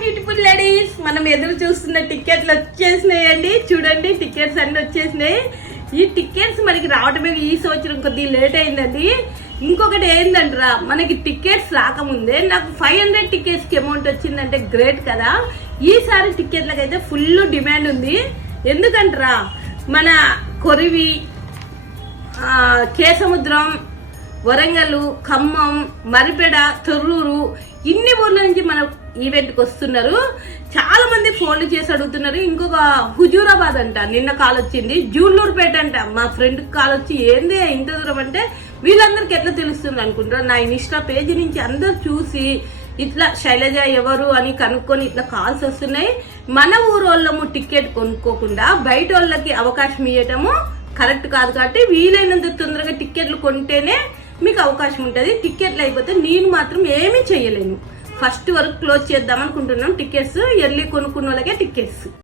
Beautiful ladies, మనం ఎదురు చూస్తున్న టికెట్లు వచ్చేసినాయండి. చూడండి, టికెట్స్ అన్ని వచ్చేసినాయి. ఈ టికెట్స్ మనకి రావడమే ఈ సంవత్సరం కొద్దిగా లేట్ అయిందండి. ఇంకొకటి ఏంటంటారా, మనకి టికెట్స్ రాకముందే నాకు 500 టికెట్స్ కి అమౌంట్ వచ్చిందంటే గ్రేట్ కదా. ఈసారి టికెట్లకు అయితే ఫుల్ డిమాండ్ ఉంది. ఎందుకంటారా, మన కొరివి, కేసముద్రం, వరంగల్, ఖమ్మం, మరిపేడ, తొర్రూరు, ఇన్ని ఊర్ల నుంచి మన ఈవెంట్కి వస్తున్నారు. చాలా మంది ఫోన్లు చేసి అడుగుతున్నారు. ఇంకొక హుజూరాబాద్ అంట, నిన్న కాల్ వచ్చింది. జూన్లూరుపేట అంట, మా ఫ్రెండ్ కాల్ వచ్చి ఏంది ఇంత దూరం అంటే, వీళ్ళందరికి ఎట్లా తెలుస్తుంది అనుకుంటారు. నా ఇన్స్టా పేజీ నుంచి అందరు చూసి ఇట్లా శైలజ ఎవరు అని కనుక్కొని ఇట్లా కాల్స్ వస్తున్నాయి. మన ఊరోళ్ళము టికెట్ కొనుక్కోకుండా బయట వాళ్ళకి అవకాశం ఇవ్వటము కరెక్ట్ కాదు. కాబట్టి వీలైనంత తొందరగా టికెట్లు కొంటేనే మీకు అవకాశం ఉంటుంది. టికెట్లు అయిపోతే నేను మాత్రం ఏమీ చెయ్యలేను. ఫస్ట్ వరకు క్లోజ్ చేద్దాం అనుకుంటున్నాం. టికెట్స్ ఎర్లీ కొనుక్కున్న వాళ్ళకే టికెట్స్.